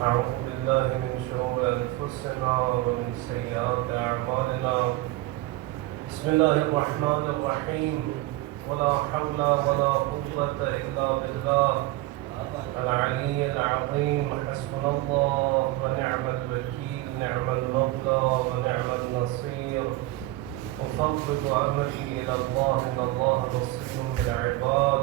أعوذ بالله من شرور أنفسنا ومن سيئات أعمالنا. بسم الله الرحمن الرحيم. ولا حول ولا قوة إلا بالله العلي العظيم. حسبنا الله ونعم الوكيل، نعم المولى ونعم النصير. أفوض أمري إلى الله إن الله بصير بالعباد.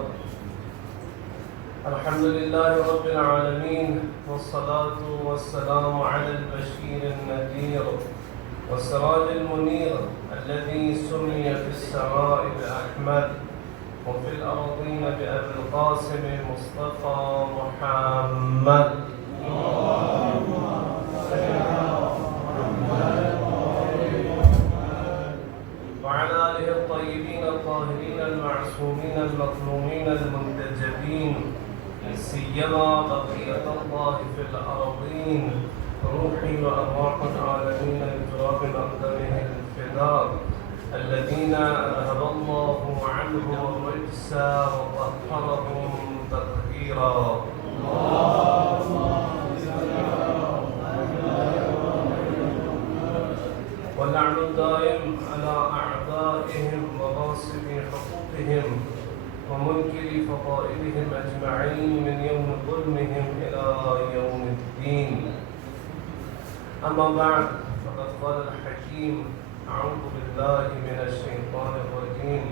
الحمد لله رب العالمين، والصلاة والسلام على البشير النذير والسراج المنير الذي سمي في السماء بأحمد وفي الأرضين بأبي القاسم مصطفى محمد. وعلى آله الطيبين الطاهرين المعصومين المظلومين المنتجبين، سيما بقية الله في الأرضين، روحي وأرواح العالمين بتراب أقدامه الفداء، الذين أذهب الله عنهم الرجس وطهرهم تطهيرا. واللعن الدائم على أعدائهم وغاصبي حقوقهم ومنكر فضائلهم أجمعين من يوم ظلمهم إلى يوم الدين. أما بعد، فقد قال الحكيم: أعوذ بالله من الشيطان الرجيم.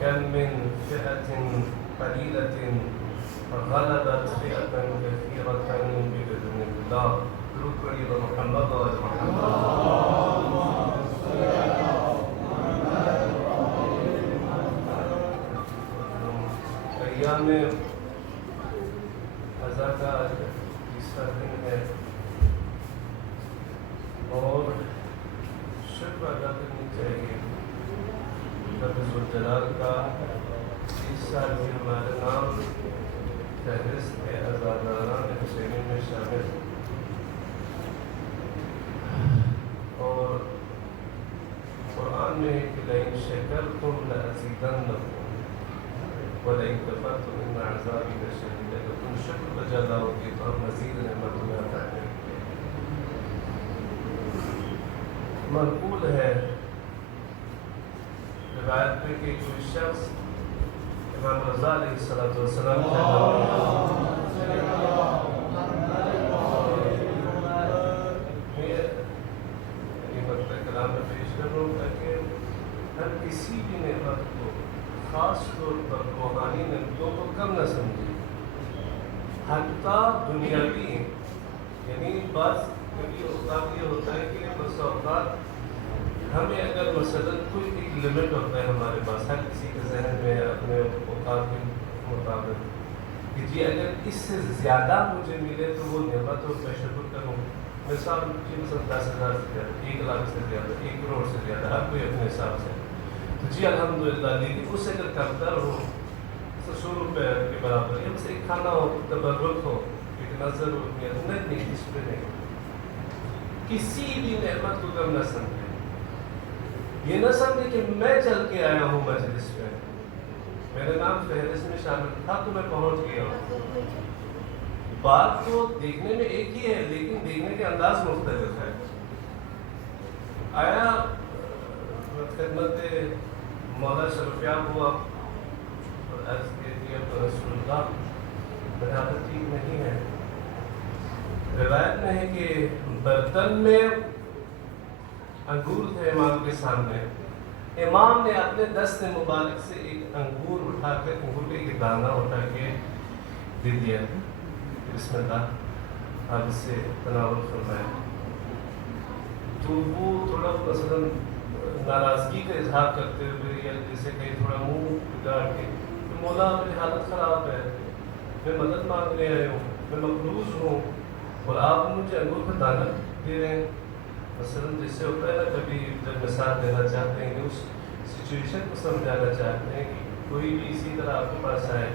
كم من فئة قليلة غلبت فئة كثيرة بإذن الله. درود پڑھیے محمد اور محمد. ایام عزا کا تیسرا دن ہے اور شکر ادا کرنی چاہیے رب ذوالجلال کا. اس سال بھی ہمارے نام فہرست عزاداران حسینی میں شامل ہے اور قرآن میں ہے کہ لئن شکرتم لأزیدنکم وَلَئِن كَفَرْتُمْ إِنَّ عَذَابِي لَشَدِيدٌ. اگر تم شکر بجا لاؤ گے تو ہم مزید نعمت میں عطا کریں گے. منقول ہے روایت میں کہ کوئی شخص امام رضا علیہ السلام کلام میں پیش کر رہا ہوں تاکہ ہر کسی بھی نعمت کو، خاص طور پر روحانی نعمتوں کو کم نہ سمجھے، حتیٰ دنیاوی. یعنی بعض کبھی اوقات یہ ہوتا ہے کہ بس اوقات ہمیں اگر مثلاً کوئی ایک لمٹ ہوتا ہے ہمارے پاس، ہر کسی کے ذہن میں اپنے اوقات کے مطابق کہ جی اگر اس سے زیادہ مجھے ملے تو وہ نعمت ہو میں شکر کروں. مثال جی مثلاً 10,000 سے زیادہ، 1 لاکھ سے زیادہ، 1 کروڑ سے زیادہ، ہر کوئی اپنے حساب سے تو جی الحمدللہ. لیکن اس سے اگر کمتر ہو، 100 روپے کے برابر، یا بس ایک کھانا ہو، تبرک ہو، ایک نظر ہو، نہیں اس پہ نہیں. کسی بھی نعمت کو کم نہ سمجھے. یہ نہ سمجھے کہ میں چل کے آیا ہوں مجلس میں، میرے نام فہرست میں شامل تھا تو میں پہنچ گیا ہوں. بات تو دیکھنے میں ایک ہی ہے لیکن دیکھنے کے انداز مختلف ہے. آیا خدمت مولا شرفیاب ہوا اور عرض کیا تو رسول اللہ میری حالت ٹھیک نہیں ہے. روایت میں ہے کہ برتن میں انگور تھے امام کے سامنے. امام نے اپنے دست مبارک سے ایک انگور اٹھا کر انگور کا ایک دانہ اٹھا کے دے دیا. بسم اللہ آپ اس سے تناول فرمائیں. تو وہ تھوڑا مثلاً ناراضگی کا اظہار کرتے ہوئے یا جیسے کہیں تھوڑا منہ بگاڑ کے کہ مولا میری حالت خراب ہے، میں مدد مانگنے آیا ہوں، میں مقروض ہوں اور آپ مجھے انگور کا دانہ دے رہے ہیں. مثلاً جس سے ہوتا ہے نا کبھی جب مثال دینا چاہتے ہیں کہ اس سچویشن کو سمجھانا چاہتے ہیں کہ کوئی بھی اسی طرح آپ کے پاس آئے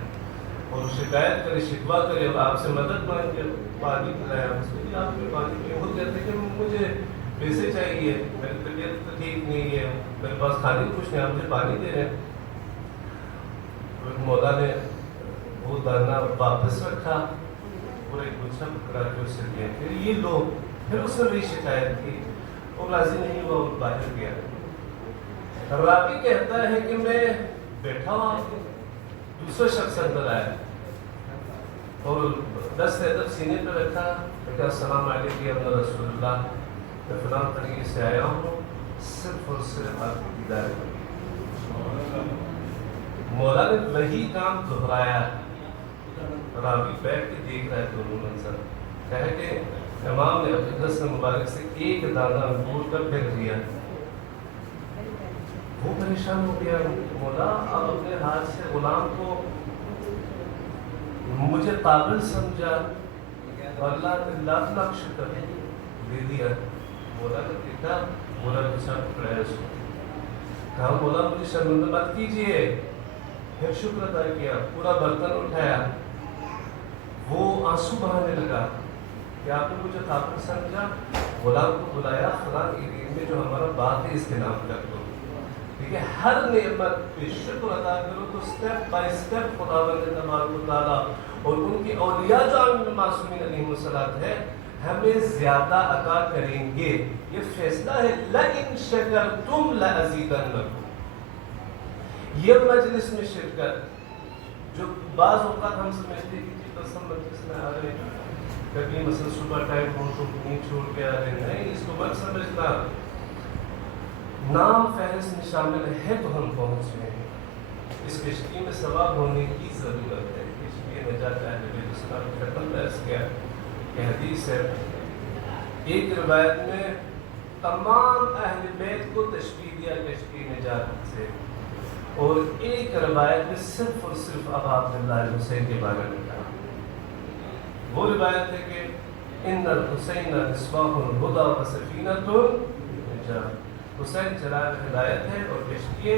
اور شکایت کرے، شکوہ کرے اور آپ سے مدد مانگے، پانی پلائے آپ سے، آپ کے پانی پہ ہو جاتے کہ مجھے پیسے چاہیے، میری طبیعت تو ٹھیک نہیں ہے، میرے پاس کھانے کو کچھ نہیں، آپ مجھے پانی دے رہے ہیں. مولا نے وہ دانہ واپس رکھا پورا ایک گچھا پکڑا کے اسے دیا کہ یہ لو. پھر اس نے وہی شکایت کی, وہ راضی نہیں ہوا, وہ باہر گیا. راوی کہتا ہے کہ میں بیٹھا ہوا, دوسرا شخص اندر آیا اور دست ادب سینے پہ رکھا, کہا السلام علیکم یا رسول اللہ, میں فلاں طریقے سے آیا ہوں صرف اور صرف آپ کی دیدار کے لیے. مولا نے وہی کام دہرایا. راوی بیٹھ کے دیکھ رہا ہے دونوں منظر. کہا کہ امام نے اپنے دست مبارک سے ایک دانہ انگور کا پھینک دیا. وہ پریشان ہو گیا, مولا آپ اپنے ہاتھ سے غلام کو مجھے قابل سمجھا, اللہ نے لاکھ لاکھ شکر دے دیا. مولا نے دیکھا, مولا پیچھا پکڑایا اس کو, کہا مولا مجھے شرمندہ مت کیجیے. پھر شکر ادا کیا, پورا برتن اٹھایا, وہ آنسو بہانے لگا کہ آپ نے مجھے قابل سمجھا. غلام کو بلایا, فلاں ایریا میں جو ہمارا باغ ہے اس کے نام کر دو. ٹھیک ہے, ہر نعمت پہ شکر ادا کرو تو اسٹیپ بائی اسٹیپ خداوند تبارک و تعالیٰ اور ان کے اولیاء جو معصومین علیہم الصلوۃ ہے ہمیں زیادہ عطا کریں گے. یہ فیصلہ ہے, لئن شکرتم لازیدنکم. یہ مجلس میں شرکت جو بعض اوقات ہم سمجھتے ہیں کہ بس ہم مجلس میں آ رہے ہیں, کبھی مثلا صبح ٹائم ہو تو نہیں چھوڑ کے آ رہے ہیں, نہیں, اس کو مت سمجھنا. نام فہرست میں شامل ہے تو ہم پہنچ رہے ہیں. اس کشتی میں سوار ہونے کی ضرورت ہے. کشتی نجات اہل بیت السلام کا ختم درس کیا کہ حدیث ہے, ایک روایت میں تمام اہل بیت کو تشبیہ دیا کشتی نجات سے, اور ایک روایت میں صرف اور صرف ابا عبداللہ حسین کے بارے میں کہا. وہ روایت ہے کہ ان الحسین مصباح الہدی و سفینۃ النجات, حسین چراغ ہدایت ہے اور کشتی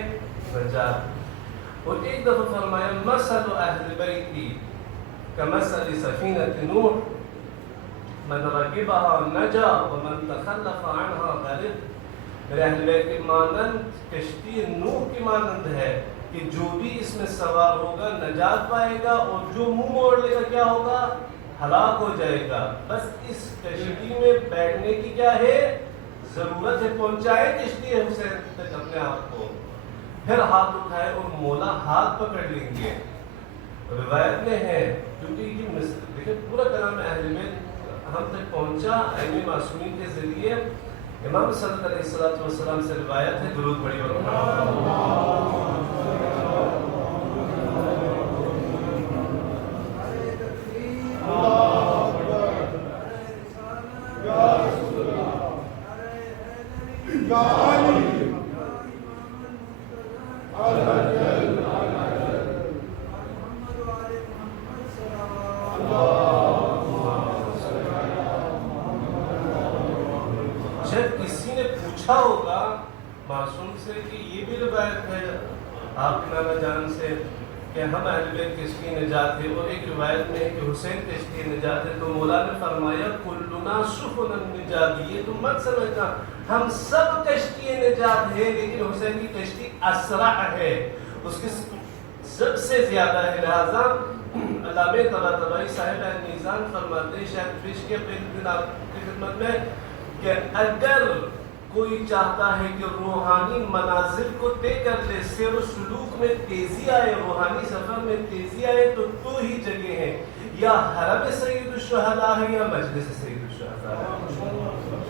نجات. اور ایک دفعہ فرمایا مثل اہل بیتی کمثل سفینۃ نوح من رکبها نجا ومن تخلف عنها غرق. میرے اہل بیت کے مانند کشتی نوح کی مانند ہے کہ جو بھی اس میں سوار ہوگا نجات پائے گا, اور جو منہ موڑ لے گا کیا ہوگا, ہلاک ہو جائے گا. بس اس کشتی میں بیٹھنے کی کیا ہے, ضرورت ہے. پہنچائے کشتی حسین تک اپنے آپ کو, پھر ہاتھ اٹھائے اور مولا ہاتھ پکڑ لیں گے. روایت میں ہے, کیونکہ یہ دیکھیں پورا کلام اہل بیت ہم تک پہنچا ائمہ معصومین کے ذریعے. امام صادق علیہ الصلوۃ والسلام سے روایت ہے, درود پڑھی ہوگا معصوم سے کہ یہ بھی روایت ہے آپ کے نانا جان سے کہ ہم اہل بیت کشتی نجات ہے, اور ایک روایت میں ہے کہ حسین کشتی نجات ہے. تو مولا نے فرمایا کلنا سفن النجات, یہ تم مت سمجھنا ہم سب کشتی نجات ہے, لیکن حسین کی کشتی اسرع ہے, اس کی سب سے زیادہ ہے. لہذا علامہ طباطبائی صاحب میزان فرماتے ہیں, شاید پیش کیا پہلے دن آپ کی خدمت میں, کہ اگر کوئی چاہتا ہے کہ روحانی منازل کو طے کر لے, سیر و سلوک میں تیزی آئے, روحانی سفر میں تیزی آئے, تو دو ہی جگہ ہیں, یا حرم سید الشہداء ہے یا مجلس سید الشہداء ہے.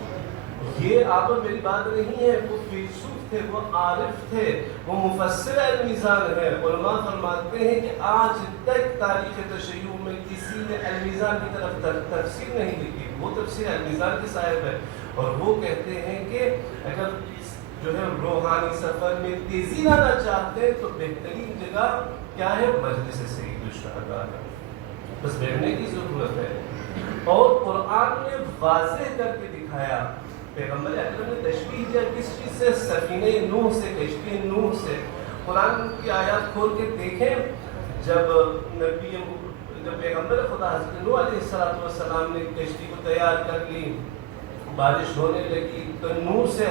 یہ آپ اور میری بات نہیں ہے, وہ فیلسوف تھے, وہ عارف تھے, وہ مفسر المیزان ہے. علماء فرماتے ہیں کہ آج تک تاریخ تشیع میں کسی نے المیزان کی طرف تفسیر نہیں لکھی, وہ تفسیر المیزان کے صاحب ہے, اور وہ کہتے ہیں کہ اگر جو ہے روحانی سفر میں تیزی لانا چاہتے ہیں تو بہترین جگہ کیا ہے, مجلس سید الشہداء ہے. بس بیٹھنے کی ضرورت ہے. اور قرآن نے واضح کر کے دکھایا, پیغمبر اکرم نے تشبیہ دیا کس چیز سے, سفینہ نوح سے, کشتی نوح سے. قرآن کی آیات کھول کے دیکھیں, جب پیغمبر خدا حضرت نوح علیہ السلام نے کشتی کو تیار کر لی, بارش ہونے لگی, تو نور سے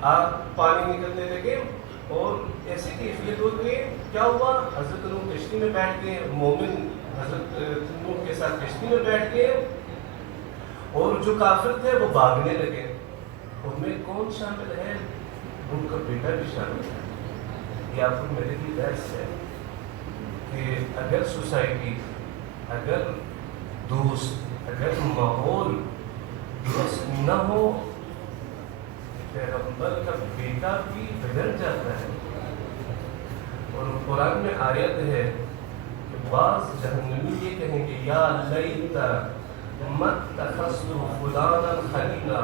پانی نکلنے لگے, اور ایسی کیفیت ہو گئی, کیا ہوا, حضرت نوح کشتی میں بیٹھ گئے, مومن حضرت نوح کے ساتھ کشتی میں بیٹھ گئے اور جو کافر تھے وہ بھاگنے لگے. ان میں کون شامل ہے؟ ان کا بیٹا بھی شامل ہے. یہ آپ کو میرے لیے درس ہے کہ اگر سوسائٹی، اگر دوست، اگر ماحول درست نہ ہو، پیغمبر کا بیٹا بھی بگڑ جاتا ہے. اور قرآن میں آیت ہے کہ بعض جہنمی یہ کہیں گے یا لیت متخذت فلانا خلیلا،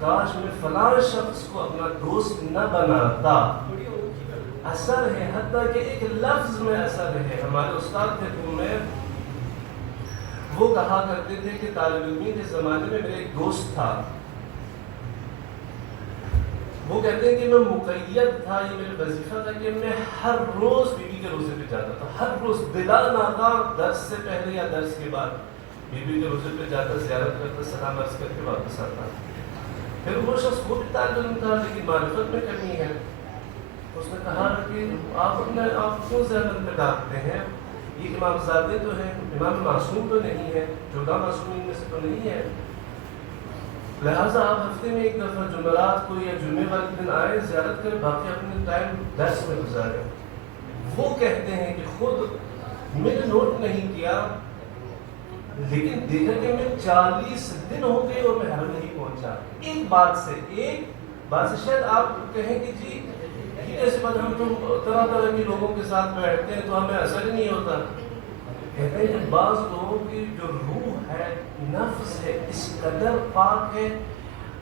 کاش میں فلاں شخص کو اپنا دوست نہ بناتا. اثر ہے، حتیٰ کہ ایک لفظ میں اثر ہے. ہمارے استاد تھے تو میں وہ کہا کرتے تھے کہ طالب علمی کے زمانے میں میرے ایک دوست تھا، وہ کہتے ہیں کہ میں مقید تھا، یہ میرا وظیفہ تھا کہ میں ہر روز بیوی کے روزے پہ جاتا تھا. ہر روز بلا ناغہ، درس سے پہلے یا درس کے بعد بیوی کے روزے پہ جاتا، زیارت کرتا، سلام عرض کر کے واپس آتا. پھر وہ شخص وہ بھی طالب علم تھا لیکن معرفت میں کمی ہے. اس نے کہا کہ آپ اپنے آپ کیوں ذہن میں ڈالتے ہیں؟ یہ امام زادے تو ہیں، امام معصوم تو نہیں ہے، 14 معصومین میں سے تو نہیں ہے. لہٰذا آپ ہفتے میں ایک دفعہ جمعرات کو یا جمعے والے دن آئے، زیارت کریں، باقی اپنے ٹائم درس میں گزارے. وہ کہتے ہیں کہ خود میں نے نوٹ نہیں کیا لیکن دیکھا کہ میں 40 دن ہو گئے اور میں حرم نہیں پہنچا. ایک بات سے شاید آپ کہیں کہ جی ایسی بات، ہم تو طرح طرح کے لوگوں کے ساتھ بیٹھتے ہیں تو ہمیں اثر ہی نہیں ہوتا. کہتے ہیں کہ بعض لوگوں کی جو روح ہے، نفس ہے، اس قدر پاک ہے.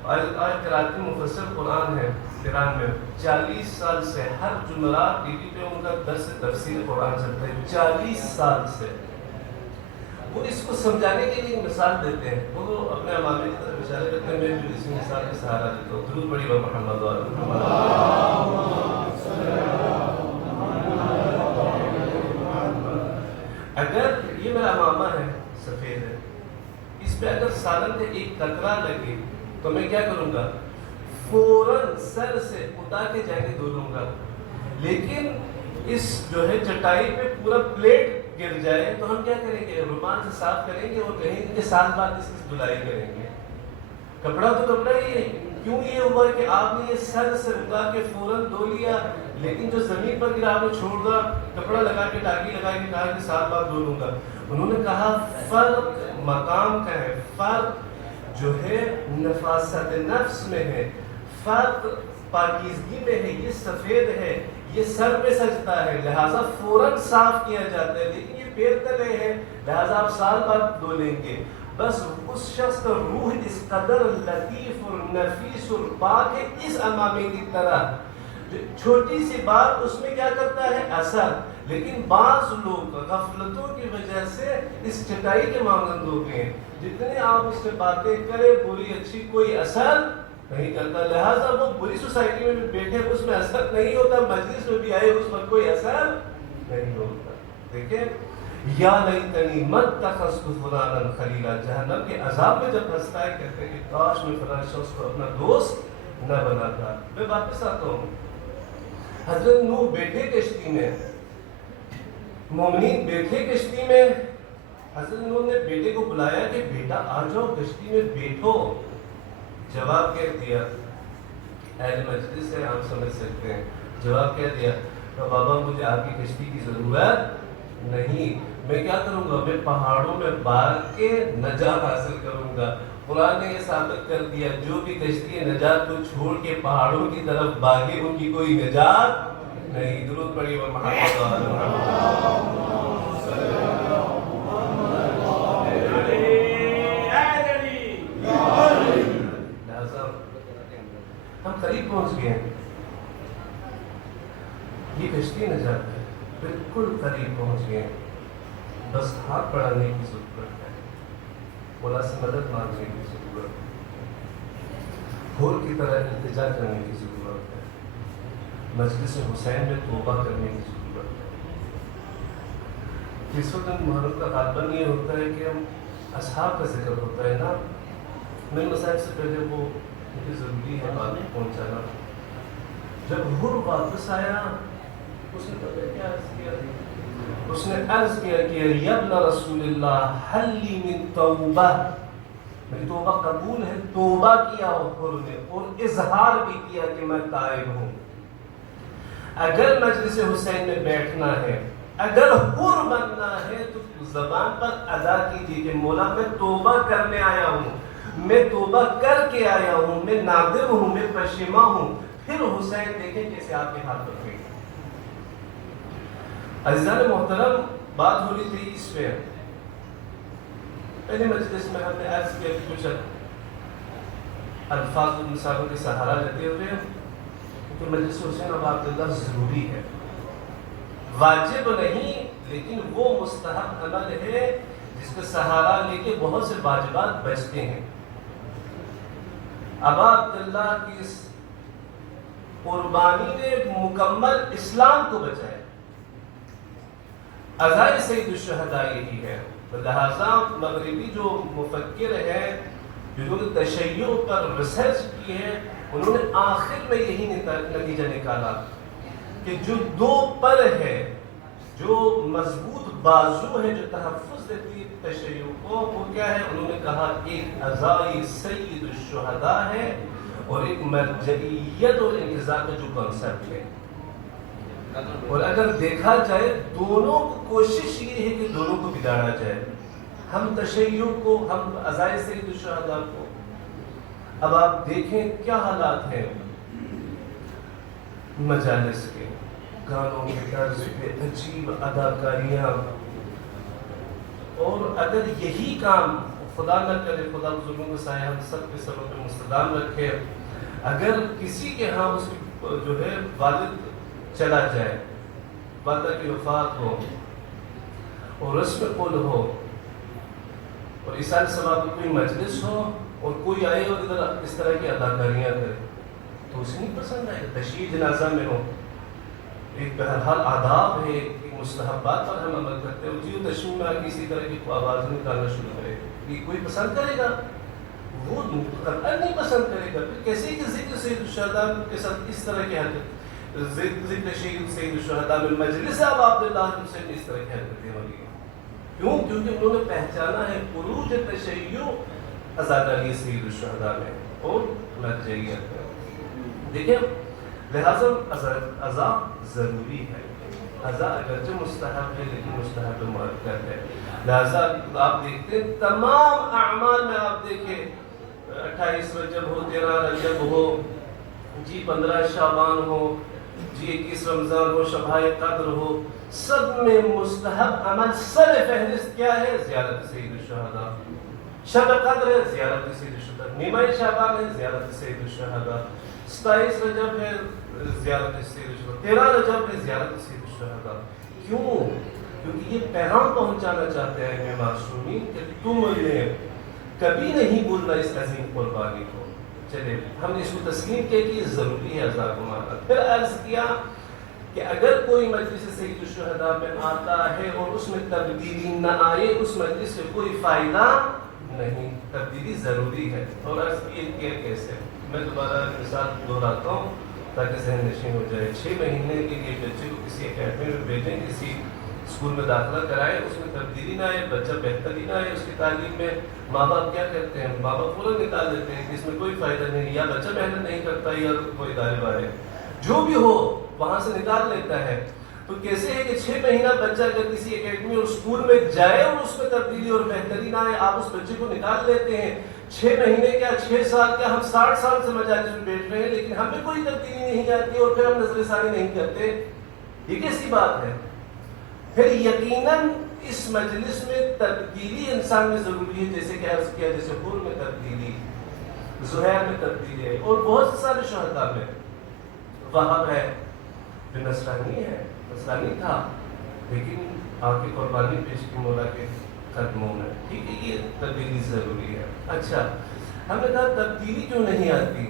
قرآن مفسر قرآن ہے ایران میں، 40 سال سے ہر جمعرات ٹی وی پہ ان کا درس تفسیر قرآن چلتا ہے. 40 سال سے وہ اس کو سمجھانے کے لیے مثال دیتے ہیں. وہ اپنے امامی کی طرف اشارہ کرتے ہیں، میں بھی اسی مثال کا سہارا دیتا ہوں. درود پڑھی با محمد و آل محمد. اگر یہ میرا امامہ ہے، سفید ہے، اس پہ اگر سالن کا ایک قطرہ لگے تو میں کیا کروں گا؟ فوراً سر سے اتار کے جا کے دھو لوں گا. لیکن اس جو ہے چٹائی پہ پورا پلیٹ گر جائے تو ہم کیا کریں گے؟ رومال سے صاف کریں گے اور کہیں گے کہ سال بعد اس کی دھلائی کریں گے. کپڑا تو کپڑا ہی ہے. کیوں یہ ہوا کہ آپ نے یہ سر سے اتار کے فوراً دھو لیا لیکن جو زمین پر گرا آپ نے چھوڑ دیا، کپڑا لگا کے ٹاکی لگا کے کہا کہ سال بعد دھو لوں گا. انہوں نے کہا فرق مقام کا ہے، فرق جو ہے نفاست نفس میں ہے، فرق پاکیزگی میں ہے. یہ سفید ہے، یہ سر پہ سجتا ہے، لہٰذا فوراً صاف کیا جاتا ہے. لیکن یہ پیر تلے ہے، لہٰذا آپ سال بعد دھو لیں گے. بس اس شخص کا روح اس قدر لطیف اور نفیس اور پاک ہے، اس امامی کی طرح چھوٹی سی بات اس میں کیا کرتا ہے؟ اثر. لیکن بعض لوگ غفلتوں کی وجہ سے اس چٹائی کے مانند ہو گئے ہیں. جتنے آپ اس سے باتیں کریں بری اچھی، کوئی اثر نہیں کرتا. لہٰذا وہ بری سوسائٹی میں بھی بیٹھے اس میں اثر نہیں ہوتا، مجلس میں بھی آئے اس پر کوئی اثر نہیں ہوتا. دیکھیں، یا لیتنی متخذت فلانا خلیلا، جہنم کے عذاب میں جب ہنستا ہے کہتے ہیں کہ کاش میں فلاں شخص کو اپنا دوست نہ بناتا. میں واپس آتا ہوں. حضرت نوح بیٹھے کشتی میں، مومنین بیٹھے کشتی میں. حضرت نوح نے بیٹے کو بلایا کہ بیٹا آ جاؤ کشتی میں بیٹھو. جواب کیا دیا؟ اہل مجلس سے ہم سمجھ سکتے ہیں. جواب کیا دیا؟ بابا مجھے آپ کی کشتی کی ضرورت نہیں، میں کیا کروں گا؟ میں پہاڑوں میں بھاگ کے نجات حاصل کروں گا. قرآن نے یہ ثابت کر دیا جو بھی کشتی نجات کو چھوڑ کے پہاڑوں کی طرف بھاگے ان کی کوئی نجات نہیں. درود پڑھیے وہ محمد و آل محمد. ہم قریب پہنچ گئے ہیں. یہ کشتی نجات ہے، بالکل قریب پہنچ گئے ہیں. بس ہاتھ بڑھانے کی ضرورت ہے، مولا سے مدد مانگنے کی ضرورت ہے، ہور کی طرح التجا کرنے کی ضرورت ہے، مجلس حسین میں توبہ کرنے کی ضرورت ہے. اس وقت محرم کا غالباً یہ ہوتا ہے کہ ہم اصحاب کا ذکر ہوتا ہے نا. میرے مسائل سے پہلے وہ مجھے ضروری ہے بات پہنچانا. جب ہر واپس آیا اس نے پتہ کیا عرض کیا؟ اس نے عرض کیا کہ یا ابن رسول اللہ حل لی من توبہ، میری توبہ قبول ہے۔ توبہ کیا حر نے اور اظہار بھی کیا کہ میں تائب ہوں۔ اگر مجلس حسین میں بیٹھنا ہے، اگر حر بننا ہے تو زبان پر ادا کیجیے کہ مولا میں توبہ کرنے آیا ہوں، میں توبہ کر کے آیا ہوں، میں نادم ہوں، میں پشیماں ہوں۔ پھر حسین دیکھیں کیسے آپ کے ہاتھ رکھے۔ عزیزان محترم، بات ہو رہی تھی اس پہ پہلے مجلس میں ہم نے عرض کیا کہ کچھ الفاظ و مثالوں کے سہارا لیتے ہوئے کہ مجلس حسین ابا عبداللہ ضروری ہے، واجب نہیں، لیکن وہ مستحب عمل ہے جس کا سہارا لے کے بہت سے واجبات بچتے ہیں۔ ابا عبداللہ کی اس قربانی نے مکمل اسلام کو بچایا۔ عزائے سید الشہداء یہی ہے، لہذا مغربی جو مفکر ہیں جنہوں نے تشیع پر ریسرچ کی ہے، انہوں نے آخر میں یہی نتیجہ نکالا کہ جو دو پر ہے، جو مضبوط بازو ہے، جو تحفظ دیتی ہے تشیع کو، وہ کیا ہے؟ انہوں نے کہا ایک عزائے سید الشہداء ہے اور ایک مرجعیت اور انتزاع کا جو کنسپٹ ہے۔ اور اگر دیکھا جائے دونوں کو کوشش یہ ہے کہ دونوں کو بگاڑا جائے، ہم تشیع کو، ہم عزائے سید الشہداء کو۔ اب آپ دیکھیں کیا حالات ہیں مجالس کے، گانوں کے طرز پہ عجیب اداکاریاں، اور اگر یہی کام خدا نہ کرے، خدا بزرگوں کا سایہ ہم سب کے سروں پہ مستدام رکھے، اگر کسی کے ہاں اس کی جو ہے والد چلا جائے، والدہ کی وفات ہو اور رسم قل ہو اور ایصال ثواب کی کوئی مجلس ہو اور کوئی آئے اور ادھر اس طرح کی اداکاریاں کرے تو اسے نہیں پسند آئے گا۔ تشییع جنازہ میں ہو، ایک بہرحال آداب ہے، ایک مستحبات پر ہم عمل کرتے ہیں، جی وہ تشییع میں آ کے اسی طرح کی آواز نکالنا شروع کرے، یہ کوئی پسند کرے گا؟ وہ قطعاً نہیں پسند کرے گا۔ پھر کیسے کہ ذکر سید الشہداء کے ساتھ اس طرح کی حرکت، ذکر شہید سید الشہداء میں مجلس ابا عبداللہ حسین اس طرح کی حرکتیں ہو رہی ہیں۔ کیوں؟ کیونکہ انہوں نے پہچانا ہے خروج تشیع عزاداری سید الشہداء میں اور مرجعیت میں۔ دیکھیں، لہٰذا عزا ضروری ہے، عزا اگرچہ مستحب ہے لیکن مستحب مؤکد ہے۔ لہٰذا آپ دیکھتے ہیں تمام اعمال میں، آپ دیکھیں 28 رجب ہو، 13 رجب ہو، جی 15 شعبان ہو، جی 21 رمضان ہو، شبہ قدر ہو، سب میں مستحب عمل سر فہرست کیا ہے؟ زیارت سید الشہداء۔ شب قدر ہے، زیارت سید الشہداء۔ نیمہ شعبان ہے، زیارت سید الشہداء۔ 27 رجب ہے، زیارت سید الشہداء۔ 13 رجب ہے، زیارت سید الشہداء۔ کیوں؟ کیونکہ یہ پیغام پہنچانا چاہتے ہیں امام معصومین کہ تم نے کبھی نہیں بھولنا اس عظیم قربانی کو۔ چلے ہم نے اس کو تسلیم کیا کہ یہ ضروری ہے عزا کو ماننا۔ پھر عرض کیا کہ اگر کوئی مجلس سید الشہداء میں آتا ہے اور اس میں تبدیلی نہ آئے، اس مجلس سے کوئی فائدہ نہیں، تبدیلی ضروری ہے۔ اور عرض کیا کیسے، میں دوبارہ مثال دہراتا ہوں تاکہ ذہن نشین ہو جائے۔ 6 مہینے کے لیے بچے کو کسی اکیڈمی میں بھیجیں، کسی اسکول میں داخلہ کرائے، اس میں تبدیلی نہ آئے، بچہ بہتری نہ آئے اس کی تعلیم میں، ماں باپ کیا کرتے ہیں؟ ماں باپ پورا نکال دیتے ہیں کہ اس میں کوئی فائدہ نہیں، یا بچہ محنت نہیں کرتا یا وہ ادارے والے جو بھی ہو وہاں سے نکال لیتا ہے۔ تو کیسے ہے کہ 6 مہینہ بچہ اگر کسی اکیڈمی اور اسکول میں جائے اور اس میں تبدیلی اور بہتری نہ آئے، آپ اس بچے کو نکال لیتے ہیں۔ 6 مہینے کیا 6 سال کیا، ہم 60 سال سے مجالس میں بیٹھ رہے ہیں لیکن ہمیں کوئی تبدیلی نہیں آتی اور پھر ہم نظر ثانی نہیں کرتے، یہ کیسی بات ہے؟ پھر یقیناً اس مجلس میں تبدیلی انسان میں ضروری ہے، جیسے کہ عرض کیا، جیسے حر میں تبدیلی، زہیر میں تبدیلی ہے اور بہت سارے شہداء میں۔ وہب ہے جو نصرانی ہے، نصرانی تھا لیکن آپ کی قربانی پیش کی مولا کے قدموں میں، ٹھیک ہے، یہ تبدیلی ضروری ہے۔ اچھا، ہم نے کہا تبدیلی کیوں نہیں آتی؟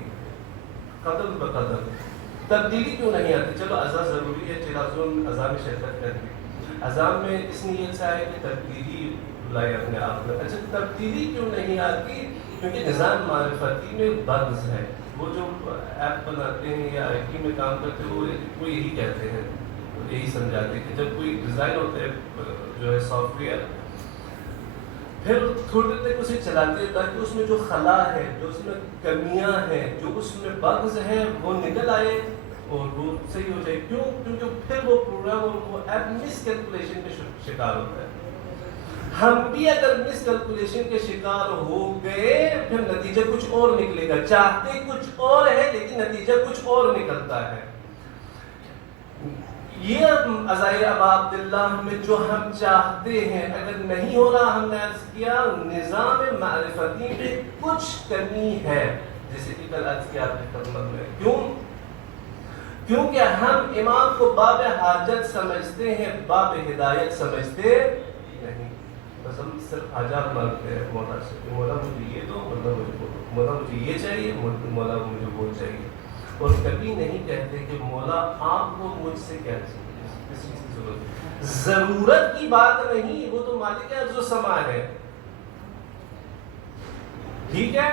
قدر بقدر تبدیلی کیوں نہیں آتی؟ چلو عزا ضروری ہے، چلازون عزا میں شرکت کر دی، عزا میں اس نیت سے آئے کہ تبدیلی لائے اپنے آپ میں۔ اچھا، تبدیلی کیوں نہیں آتی؟ کیونکہ نظام معرفتی میں بگز ہے۔ وہ جو ایپ بناتے ہیں یا آئی ٹی میں کام کرتے ہیں وہ یہی کہتے ہیں یہی سمجھاتے کہ جب کوئی ڈیزائن ہوتا ہے جو ہے سافٹ ویئر، پھر تھوڑی دیر تک اسے چلاتے ہیں تاکہ اس میں جو خلا ہے، جو اس میں کمیاں ہیں، جو اس میں بگز ہیں وہ نکل آئے اور وہ صحیح ہو جائے. کیوں؟ کیونکہ پھر وہ پروگرام اور وہ ایپ مس کیلکولیشن کے شکار ہوتا ہے. ہم بھی اگر مس کیلکولیشن کے شکار ہو گئے پھر نتیجہ کچھ اور نکلے گا. چاہتے کچھ اور ہے لیکن نتیجہ کچھ اور نکلتا ہے. یہ عزائر ابا عبداللہ میں جو ہم چاہتے ہیں اگر نہیں ہو رہا، ہم نے عرض کیا نظام معرفتی میں کچھ کمی ہے، جیسے کہ کل عرض کیا آپ نے خدمت میں. کیوں؟ کیونکہ ہم امام کو باب حاجت سمجھتے ہیں، باب ہدایت سمجھتے نہیں. بس ہم صرف حاجات مانگتے ہیں مولا سے کہ مولا مجھے یہ دو، مولا مجھے وہ دو، مولا مجھے یہ چاہیے، مولا مجھے وہ چاہیے. اور کبھی نہیں کہتے کہ مولا آپ کو مجھ سے کیا چاہیے، کس چیز کی ضرورت. ضرورت کی بات نہیں، وہ تو مالک ارض و سما ہے، ٹھیک ہے،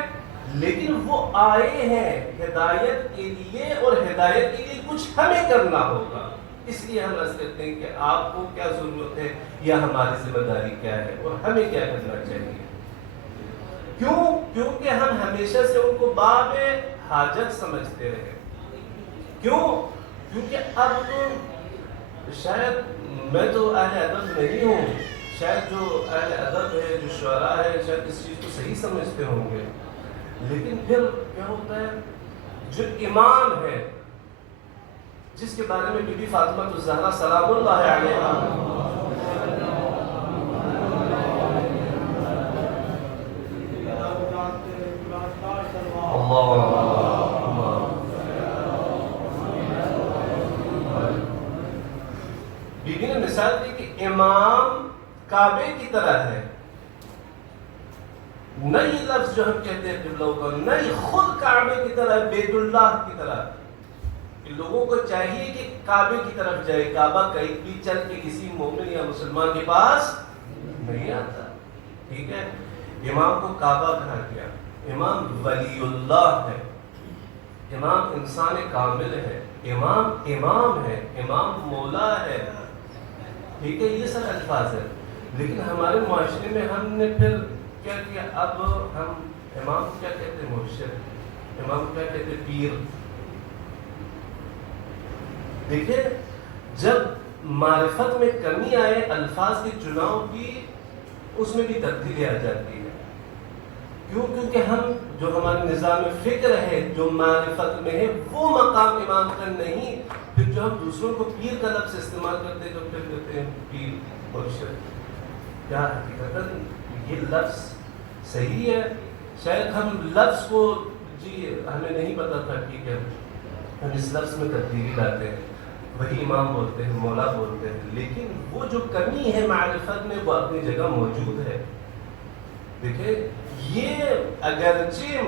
لیکن وہ آئے ہیں ہدایت کے لیے اور ہدایت کے لیے کچھ ہمیں کرنا ہوگا. اس لیے ہم عرض کرتے ہیں کہ آپ کو کیا ضرورت ہے یا ہماری ذمہ داری کیا ہے اور ہمیں کیا کرنا چاہیے. کیوں؟ کیونکہ ہم ہمیشہ سے ان کو باب حاجت سمجھتے رہے. کیوں؟ کیونکہ اب شاید میں تو اہل ادب نہیں ہوں، شاید جو اہل ادب ہے، جو شعراء ہے، شاید اس چیز کو صحیح سمجھتے ہوں گے، لیکن پھر کیا ہوتا ہے جو امام ہے جس کے بارے میں بی بی فاطمہ الزہرا سلام اللہ علیہا بی بی نے مثال دی کہ امام کعبے کی طرح ہے. نہ یہ لفظ جو ہم کہتے ہیں قبلہ کا، نہ یہ خود کعبے کی طرح، بیت اللہ کی طرح. لوگوں کو چاہیے کہ کعبے کی طرف جائے. کعبہ کہیں بھی چل کے کسی مومن یا مسلمان کے پاس نہیں آتا، ٹھیک ہے. امام کو کعبہ کہا گیا. امام ولی اللہ ہے، امام انسان کامل ہے، امام ہے، امام مولا ہے، ٹھیک ہے. یہ سب الفاظ ہے. لیکن ہمارے معاشرے میں ہم نے پھر کیا کیا، اب ہم امام کو کیا کہتے ہیں مرشد، امام کو کیا کہتے ہیں پیر. دیکھیں جب معرفت میں کمی آئے الفاظ کے چناؤ کی، اس میں بھی تبدیلی آ جاتی ہے. کیوں؟ کیونکہ ہم جو ہمارے نظام فکر ہے جو معرفت میں ہے وہ مقام امام کا نہیں. پھر جو ہم دوسروں کو پیر کا لفظ استعمال کرتے ہیں تو پھر کہتے ہیں پیر مرشد. کیا حقیقت یہ لفظ صحیح ہے؟ شاید ہم لفظ کو ہمیں نہیں پتا تھا، ٹھیک ہے، ہم اس لفظ میں تبدیلی لاتے ہیں، وہی امام بولتے ہیں، مولا بولتے ہیں، لیکن وہ جو کمی ہے معرفت میں وہ اپنی جگہ موجود ہے. دیکھیں یہ اگرچہ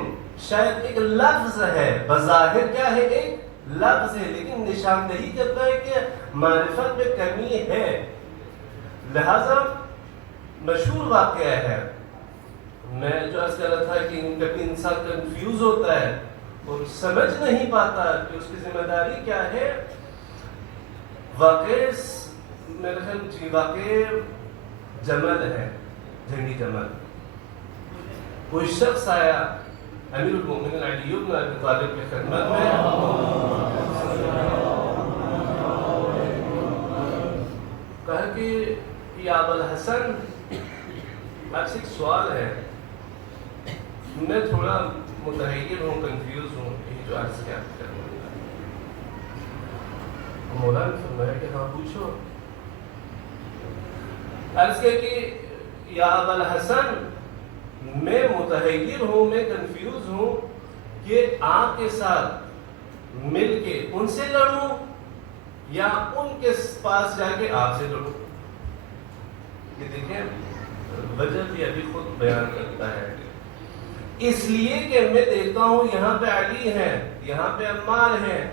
شاید ایک لفظ ہے، بظاہر کیا ہے، ایک لفظ ہے، لیکن نشاندہی کرتا ہے کہ معرفت میں کمی ہے. لہذا مشہور واقعہ ہے، میں جو عرض کر رہا تھا کہ کبھی انسان کنفیوز ہوتا ہے اور سمجھ نہیں پاتا کہ اس کی ذمہ داری کیا ہے. واقع میرے خیال واقع جمل ہے، جنگی جمل. کوئی شخص آیا امیر المومنین علی بن ابی طالب کی خدمت میں، کہا کہ یا ابا الحسن آپ سے ایک سوال ہے، میں تھوڑا متحیر ہوں، کنفیوز ہوں، یہ جو عرض کیا کرنا. مولا نے فرمایا کہ ہاں پوچھو. عرض کیا کہ یا ابا الحسن میں متحیر ہوں، میں کنفیوز ہوں کہ آپ کے ساتھ مل کے ان سے لڑوں یا ان کے پاس جا کے آپ سے لڑوں. یہ دیکھیں وجہ بھی ابھی خود بیان کرتا ہے. اس لیے کہ میں دیکھتا ہوں یہاں پہ علی ہیں، یہاں پہ عمار ہیں،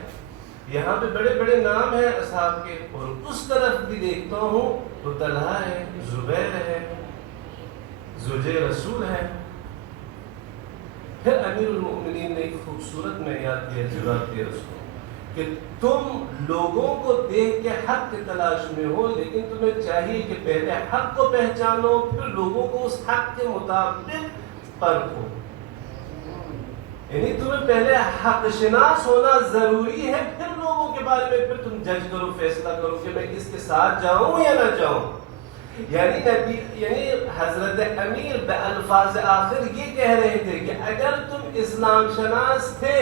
یہاں پہ بڑے بڑے نام ہیں اصحاب کے، اور اس طرف بھی دیکھتا ہوں تو طلحہ ہے، زبیر ہے، زوجے رسول ہے. پھر امیر المؤمنین نے ایک خوبصورت معیار دیا، جواب دیا اس کو کہ تم لوگوں کو دیکھ کے حق کی تلاش میں ہو، لیکن تمہیں چاہیے کہ پہلے حق کو پہچانو، پھر لوگوں کو اس حق کے مطابق پرکھو۔ یعنی تمہیں پہلے حق شناس ہونا ضروری ہے، پھر لوگوں کے بارے میں پھر تم جج کرو، فیصلہ کرو کہ میں اس کے ساتھ جاؤں یا نہ جاؤں۔ یعنی حضرت امیر بالفاظ آخر یہ کہہ رہے تھے کہ اگر تم اسلام شناس تھے،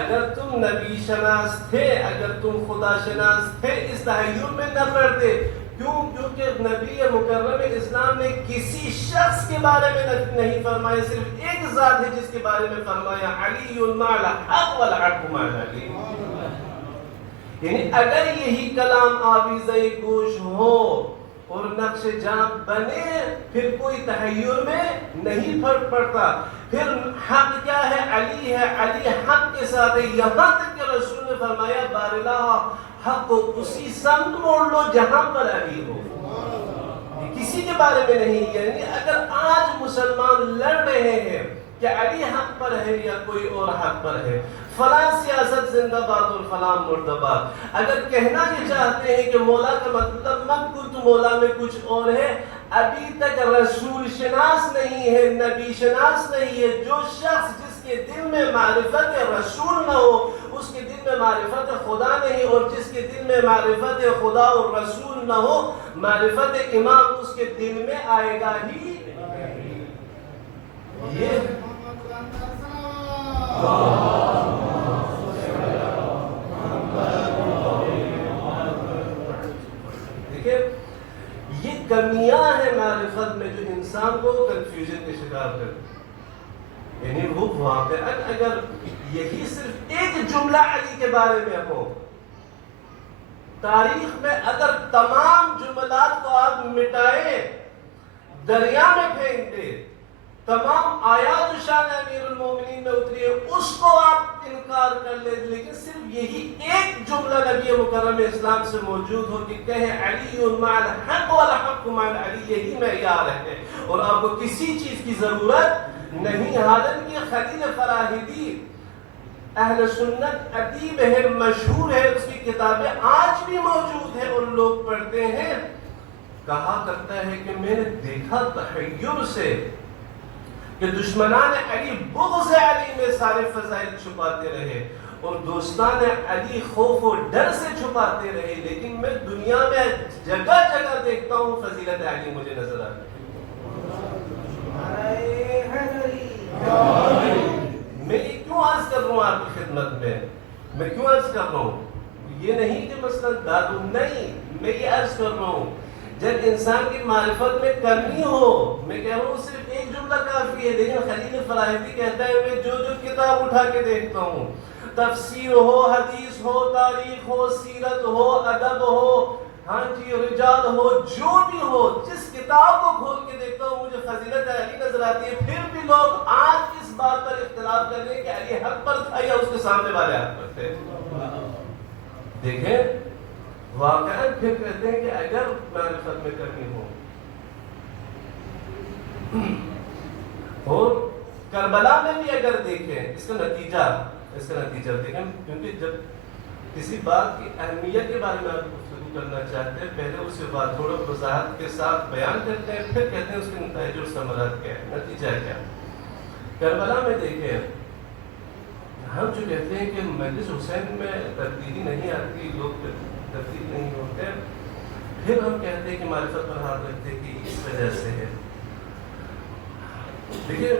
اگر تم نبی شناس تھے، اگر تم خدا شناس تھے، اس تحیر میں نہ پڑتے۔ کیوں؟ کیونکہ نبی مکرم اسلام نے کسی شخص کے بارے میں نہیں فرمایا، صرف ایک ذات ہے جس کے بارے میں فرمایا، علی مع الحق والحق مع علی۔ یعنی اگر یہی کلام آویزۂ گوش ہو اور نقش جاں بنے، پھر کوئی تحیر میں نہیں فرق پڑتا۔ پھر حق کیا ہے؟ علی ہے، علی حق کے ساتھ ہے، یہاں تک کہ رسول نے فرمایا باراللہ حق کو اسی سمت موڑ لو جہاں پر علی ہو، کسی کے بارے میں نہیں۔ یعنی اگر آج مسلمان لڑ رہے ہیں کہ علی حق پر ہے یا کوئی اور حق پر ہے، فلاں سیاست زندہ باد اور فلاں مردہ باد، اگر کہنا یہ چاہتے ہیں کہ مولا کا مطلب من کنت مولا میں کچھ اور ہے، ابھی تک رسول شناس نہیں ہے، نبی شناس نہیں ہے۔ جو شخص جس کے دل میں معرفت رسول نہ ہو، اس کے دل میں معرفت خدا نہیں، اور جس کے دل میں معرفت خدا اور رسول نہ ہو، معرفت امام اس کے دل میں آئے گا ہی نہیں۔ یہ دیکھیں، یہ کمیاں ہیں معرفت میں جو انسان کو کنفیوژن کے شکار کرتی۔ یعنی وہ واقعاً اگر یہی صرف ایک جملہ علی کے بارے میں ہو، تاریخ میں اگر تمام جملات کو آپ مٹائیں، دریا میں پھینک دیں، تمام آیات شان امیر المومنین میں اتری ہے اس کو آپ انکار کر لیں، لیکن صرف یہی ایک جملہ نبی مکرم اسلام سے موجود ہو کہ کہے علی مع الحق والحق مع علی، یہی معیار ہے اور آپ کو کسی چیز کی ضرورت نہیں۔ حالانکہ خلیل فراہیدی اہل سنت ادیب ہے، مشہور ہے، اس کی کتابیں آج بھی موجود ہیں اور لوگ پڑھتے ہیں، کہا کرتا ہے کہ میں نے دیکھا تحیر سے کہ دشمنان علی بغض علی میں سارے فضائل چھپاتے رہے اور دوستان علی خوف و ڈر سے چھپاتے رہے، لیکن میں دنیا میں جگہ جگہ دیکھتا ہوں فضیلت علی مجھے نظر آتی۔ میں یہ کیوں عرض کر رہا ہوں آپ کی خدمت میں کیوں عرض کر رہا ہوں؟ یہ نہیں کہ مثلا دادو، نہیں، میں یہ عرض کر رہا ہوں جب انسان کی معرفت میں کمی ہو، میں کہہ رہا ہوں صرف ایک جملہ کافی ہے، لیکن خلیل فراہیدی کہتا ہے میں جو کتاب اٹھا کے دیکھتا ہوں، تفسیر ہو، حدیث ہو، تاریخ ہو، سیرت ہو، ادب ہو، ہاں جی، رجال ہو، جو بھی ہو، جس کتاب کو کھول کے دیکھتا ہوں مجھے فضیلت علی نظر آتی ہے۔ پھر بھی لوگ آج اس بات پر اختلاف کر رہے ہیں کہ علی حق پر تھا یا اس کے سامنے والے حق پر تھے۔ دیکھیں واقعاً پھر کہتے ہیں کہ اگر معرفت میں کمی ہو، اور کربلا میں بھی اگر دیکھیں اس کا نتیجہ دیکھیں، کیونکہ جب کسی بات کی اہمیت کے بارے میں آپ گفتگو کرنا چاہتے ہیں، پہلے اس بات تھوڑا وضاحت کے ساتھ بیان کرتے ہیں، پھر کہتے ہیں اس کے نتائج اور ثمرات کیا ہے، نتیجہ کیا ہے۔ کربلا میں دیکھیں، ہم جو کہتے ہیں کہ مجلس حسین میں تبدیلی نہیں آتی، لوگ تبدیل نہیں ہوتے، پھر ہم کہتے ہیں کہ معرفت پر ہاتھ رکھتے ہیں کہ اس وجہ سے ہے۔ دیکھیے،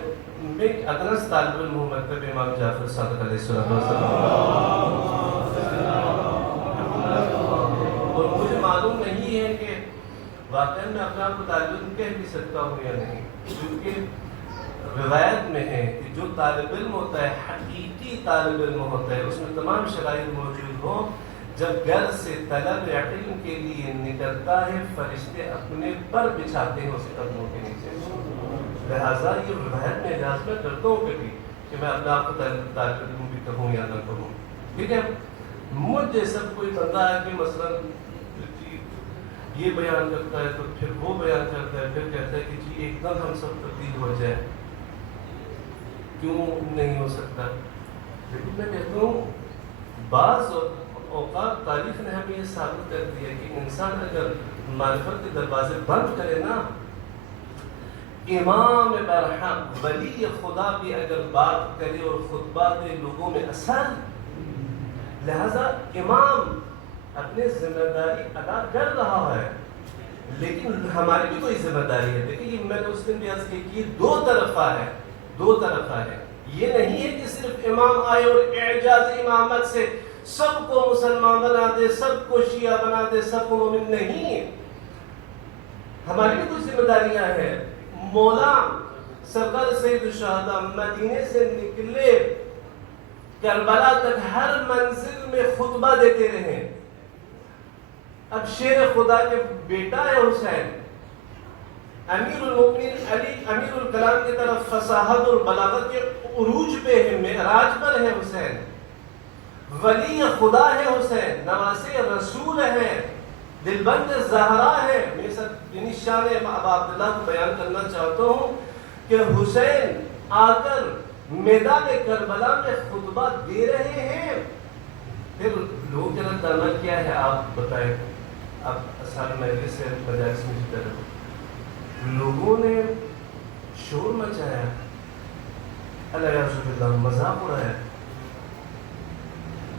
میں ایک ادنس طالب علم ہوں، مکتب امام جعفر صادق علیہ السلام، اور مجھے معلوم نہیں ہے کہ واقعا میں اپنے آپ کو طالب علم کہہ بھی سکتا ہوں یا نہیں، کیونکہ روایت میں ہے کہ جو طالب علم ہوتا ہے، حقیقی طالب علم ہوتا ہے، اس میں تمام شرائط موجود ہوں، جب گھر سے طلب علم کے لیے نکلتا ہے فرشتے اپنے پر بچھاتے ہیں اس قدموں کے نیچے۔ لہٰذا یہ روایت میں اجازت میں کرتا ہوں کبھی کہ میں اپنے آپ کو طالب علم بھی کہوں یا نہ کہوں، ٹھیک ہے۔ مجھ جیسا کوئی بندہ ہے کہ مثلا یہ بیان کرتا ہے تو پھر وہ بیان کرتا ہے، پھر کہتا ہے کہ جی ایک دم ہم سب تبدیل ہو جائے، کیوں نہیں ہو سکتا؟ لیکن میں کہتا ہوں بعض اوقات تاریخ نے ہمیں یہ ثابت کر دیا کہ انسان اگر معرفت کے دروازے بند کرے نا، امام برحق ولی خدا بھی اگر بات کرے اور خطبہ دے لوگوں میں اثر، لہذا امام اپنی ذمہ داری ادا کر رہا ہے، لیکن ہماری بھی کوئی ذمہ داری ہے۔ دیکھیں یہ میں نے اس دن بھی عرض کی کہ دو طرفہ ہے، دو طرفہ ہے۔ یہ نہیں ہے کہ صرف امام آئے اور اعجاز امامت سے سب کو مسلمان بنا دے، سب کو شیعہ بنا دے، سب کو مومن، نہیں۔ ہماری بھی کچھ ذمہ داریاں ہیں۔ مولا سرکار سید الشہداء مدینے سے نکلے کربلا تک ہر منزل میں خطبہ دیتے رہے۔ اب شیر خدا کے بیٹا ہے حسین، امیر المؤمنین علی امیر الکلام کی طرف فصاحت اور بلاغت کے عروج پہ ہے، معراج پر ہے حسین، ولی خدا ہے حسین، نواسے رسول ہے، دلبند زہرا ہے۔ میں سب یعنی شان ابا عبداللہ کو بیان کرنا چاہتا ہوں کہ حسین آ کر میدان کربلا میں خطبہ دے رہے ہیں۔ پھر لوگ کا رد عمل کیا ہے آپ بتائیں؟ اب اصحاب مجلس سے مجالس میں جتا رہے، لوگوں نے شور مچایا، اللہ یعوذ باللہ مذاق اڑایا،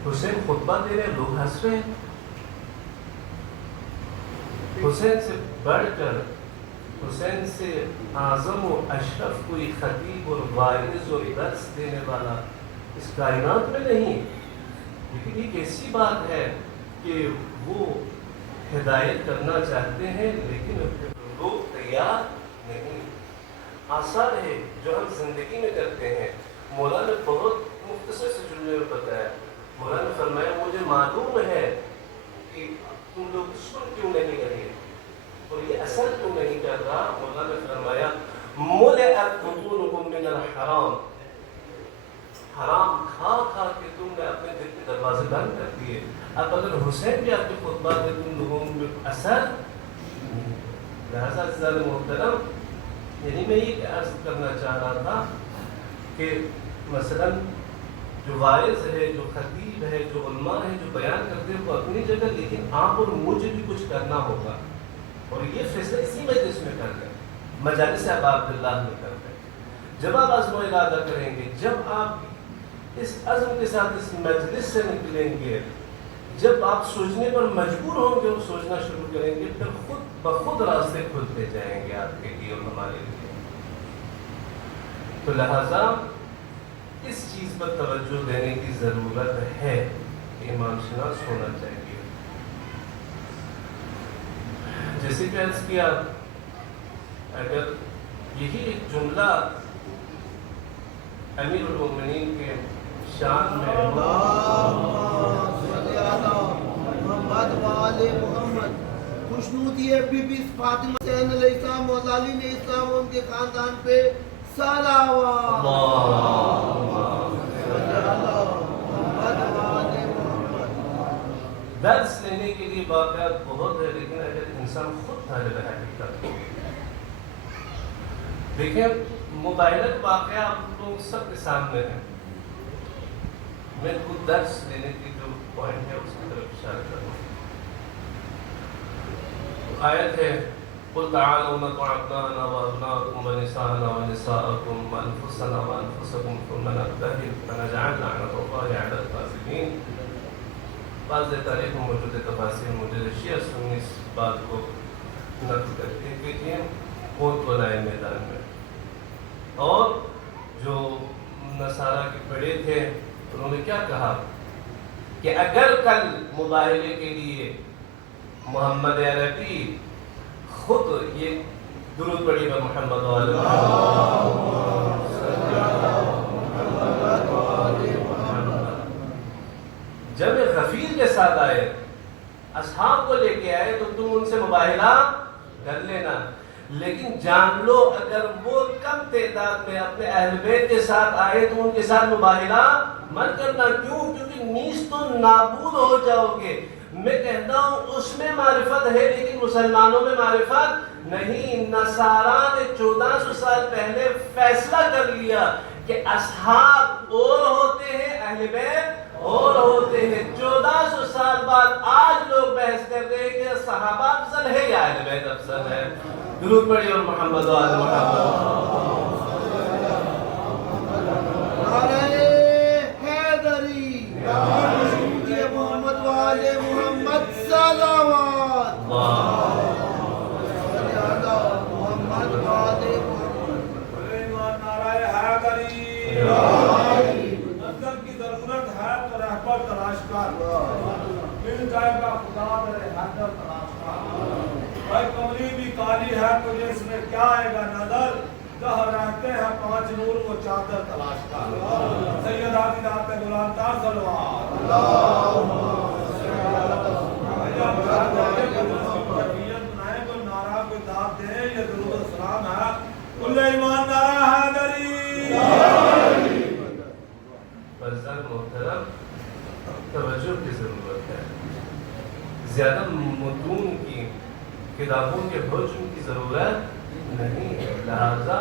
حسین خطبہ دے رہے، لوگ ہنس رہے ہیں۔ حسین سے بڑھ کر، حسین سے اعظم و اشرف کوئی خطیب اور واعظ اور درس دینے والا اس کائنات میں نہیں۔ لیکن ایک ایسی بات ہے کہ وہ ہدایت کرنا چاہتے ہیں لیکن لوگ تیار نہیں۔ آثار ہے جو ہم زندگی میں کرتے ہیں۔ مولانا نے بہت مختصر سے جملے میں بتایا، مولانا نے فرمایا مجھے معلوم ہے کہ تم لوگ سن کیوں نہیں رہے اور یہ اثر کیوں نہیں کر رہا۔ مولانا نے فرمایا ملئت بطونکم من الحرام، حرام کھا کھا کے تم نے اپنے دل کے دروازے بند کر دیے۔ اب اگر حسین بھی آپ کے خطبہ دے تم لوگوں میں اثر، لہذا عزیزان محترم، یعنی میں یہ عرض کرنا چاہ رہا تھا کہ مثلا جو واعظ ہے، جو خطیب ہے، جو علماء ہے، جو بیان کرتے ہیں وہ اپنی جگہ، لیکن آپ اور مجھے بھی کچھ کرنا ہوگا، اور یہ فیصلہ اسی مجلس میں کر لیں، مجالس ابا عبداللہ میں کر لیں۔ جب آپ عزم و ارادہ کریں گے، جب آپ اس عزم کے ساتھ اس مجلس سے نکلیں گے، جب آپ سوچنے پر مجبور ہوں گے اور سوچنا شروع کریں گے، پھر خود بخود راستے کھلتے جائیں گے آپ کے لیے اور ہمارے لیے۔ تو لہذا اس چیز پر توجہ دینے کی ضرورت ہے کہ امام شناس ہونا چاہیے۔ جیسے کہ عرض کیا، اگر یہی ایک جملہ امیر المؤمنین کے شان میں محمد خوشنودی بی بی فاطمہ حسین علیہ السلام مولا علی نے اسلام اور ان کے خاندان پہ صلوات درس لینے کے لیے واقعات بہت ہے، لیکن اگر انسان خود طالب حقیقت ہو، دیکھیں مباحثت واقعہ آپ لوگ سب کے سامنے ہے، میں خود درس لینے کی جو پوائنٹ ہے اس کی طرف اشارہ کروں۔ آیت ہے قُلْ تَعَالَوْا نَدْعُ أَبْنَاءَنَا وَأَبْنَاءَكُمْ وَنِسَاءَنَا وَنِسَاءَكُمْ وَأَنفُسَنَا وَأَنفُسَكُمْ ثُمَّ نَبْتَهِلْ فَنَجْعَلْ لَعْنَتَ اللَّهِ عَلَى الْكَاذِبِينَ۔ بعض تاریخ میں موجود تفاسیر مجھے شیعہ سنی اس بات کو نقل کرتے ہیں کہ خود بلائے میدان میں، اور جو نصارہ کے بڑے تھے انہوں نے کیا کہا کہ اگر کل مباہلے کے لیے محمد عربی خود یہ درود پڑھے گا محمد والے جب غفیر کے ساتھ آئے، اصحاب کو لے کے آئے، تو تم ان سے مباہلہ کر لینا، لیکن جان لو اگر وہ کم تعداد میں اپنے اہل بیت کے ساتھ آئے تو ان کے ساتھ مباہلہ مت کرنا۔ کیوں؟ کیونکہ نیست و نابود ہو جاؤ گے۔ میں کہتا ہوں اس میں معرفت ہے لیکن مسلمانوں میں معرفت نہیں۔ نصارہ نے 1400 سال پہلے فیصلہ کر لیا کہ اصحاب اور ہوتے ہیں، اہل بیت اور ہوتے ہیں 1400 سال بعد آج لوگ بحث کر رہے ہیں کہ صحابہ افضل ہے یا اہل بیت افضل ہے. درود پڑھیے اور محمد و آل محمد. نعرہ حیدری یہ محمد والے محمد صلوات محمد والے نعرہ حیدری نظر کی ضرورت ہے تو رہبر تلاش کر مل جائے گا خدا میرے حیدر تلاش کر. بھائی کمری بھی کالی ہے تجھے اس میں کیا آئے گا نظر جہاں رہتے ہیں 5 نور کو چادر تلاش کر. سید عادی رات غلام تار سلوات بنائے کوئی نعرہ کوئی داد دے یہ درود السلام ہے. کل ایمان نعرہ حیدری. بزرگ محترم توجہ کی ضرورت ہے. زیادہ متون کی کتابوں کے حجم کی ضرورت نہیں ہے. لہذا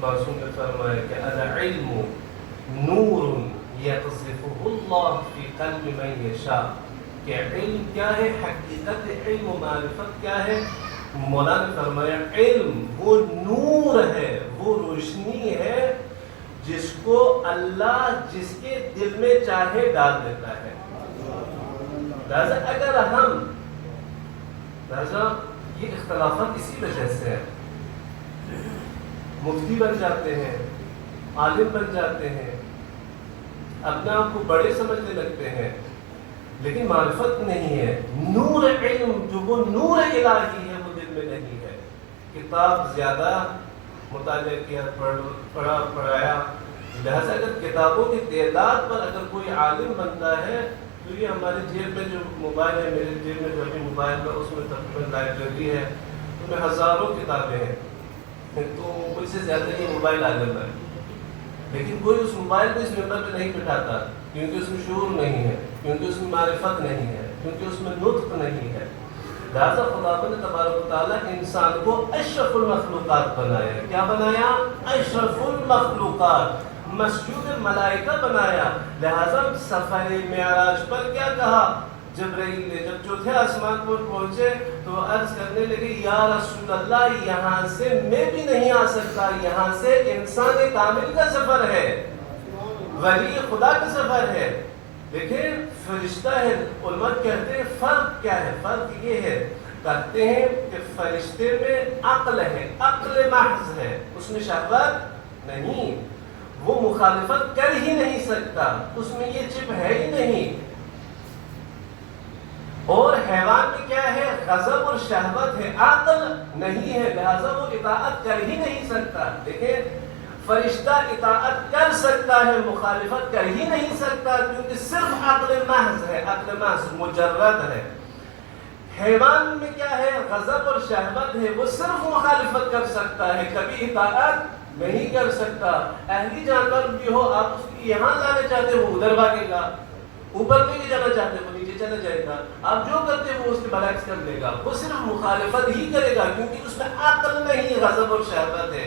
معصوم نے فرمایا کہ العلم نور یقذفہ اللہ فی قلب من یشاء. کہ علم کیا ہے, حقیقت علم و معرفت کیا ہے. مولانا نے فرمایا علم وہ نور ہے, وہ روشنی ہے جس کو اللہ جس کے دل میں چاہے ڈال دیتا ہے. لہذا اگر ہم یہ اختلافات اسی وجہ سے ہیں. مفتی بن جاتے ہیں, عالم بن جاتے ہیں, اپنے آپ کو بڑے سمجھنے لگتے ہیں, لیکن معرفت نہیں ہے. نور علم جو وہ نور الہی ہے وہ دل میں نہیں ہے. کتاب زیادہ مطالعہ کیا, پڑھایا. لہذا اگر کتابوں کی تعداد پر اگر کوئی عالم بنتا ہے تو یہ ہمارے جیب میں جو موبائل ہے, میرے جیب میں جو ابھی موبائل ہے اس میں تقریباً لائبریری ہے, تو میں ہزاروں کتابیں ہیں, تو مجھ سے زیادہ یہ موبائل عالم ہے. لیکن کوئی اس موبائل کو اس ممبر پہ نہیں بٹھاتا کیونکہ اس میں شعور نہیں ہے, کیونکہ اس میں معرفت نہیں ہے, کیونکہ اس میں نطق نہیں ہے. لہذا خداوند نے تبارک و تعالیٰ انسان کو اشرف المخلوقات بنایا. کیا بنایا؟ اشرف المخلوقات, مسجود ملائکہ بنایا. لہذا سفر معراج پر کیا کہا جبرائیل نے جب چوتھے آسمان پر پہنچے تو عرض کرنے لگے یا رسول اللہ یہاں سے میں بھی نہیں آ سکتا, یہاں سے انسان کامل کا سفر ہے, ولی خدا کا سفر ہے. دیکھیں فرشتہ ہے. علماء کہتے ہیں فرق کیا ہے؟ فرق یہ ہے, کہتے ہیں کہ فرشتے میں عقل ہے, عقل محض ہے, اس میں شہوت نہیں, وہ مخالفت کر ہی نہیں سکتا, اس میں یہ چپ ہے ہی نہیں. اور حیوان میں کیا ہے؟ غضب اور شہوت ہے, عقل نہیں ہے, لہذا وہ اطاعت کر ہی نہیں سکتا. دیکھیں فرشتہ اطاعت کر سکتا ہے, مخالفت کر ہی نہیں سکتا کیونکہ صرف عقل محض ہے, عقل محض مجرد ہے. حیوان میں کیا ہے؟ غضب اور شہوت ہے, وہ صرف مخالفت کر سکتا ہے, کبھی اطاعت نہیں کر سکتا. اہلی جانور بھی ہو, آپ اس کو یہاں لانا چاہتے وہ ادھر بھاگے گا, اوپر نہیں جانا چاہتے وہ نیچے چلا جائے گا, آپ جو کرتے وہ اس کے برعکس کر دے گا. وہ صرف مخالفت ہی کرے گا کیونکہ اس میں عقل نہیں, غضب اور شہوت ہے.